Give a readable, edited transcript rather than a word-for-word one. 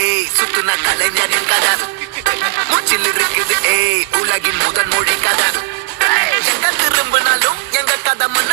ஏய் சுத்துன கலைஞரின் கதை முச்சில் இருக்குது ஏய் உலகின் முதல் மொழி கதை எங்க திரும்பினாலும் எங்க கதை மன்ன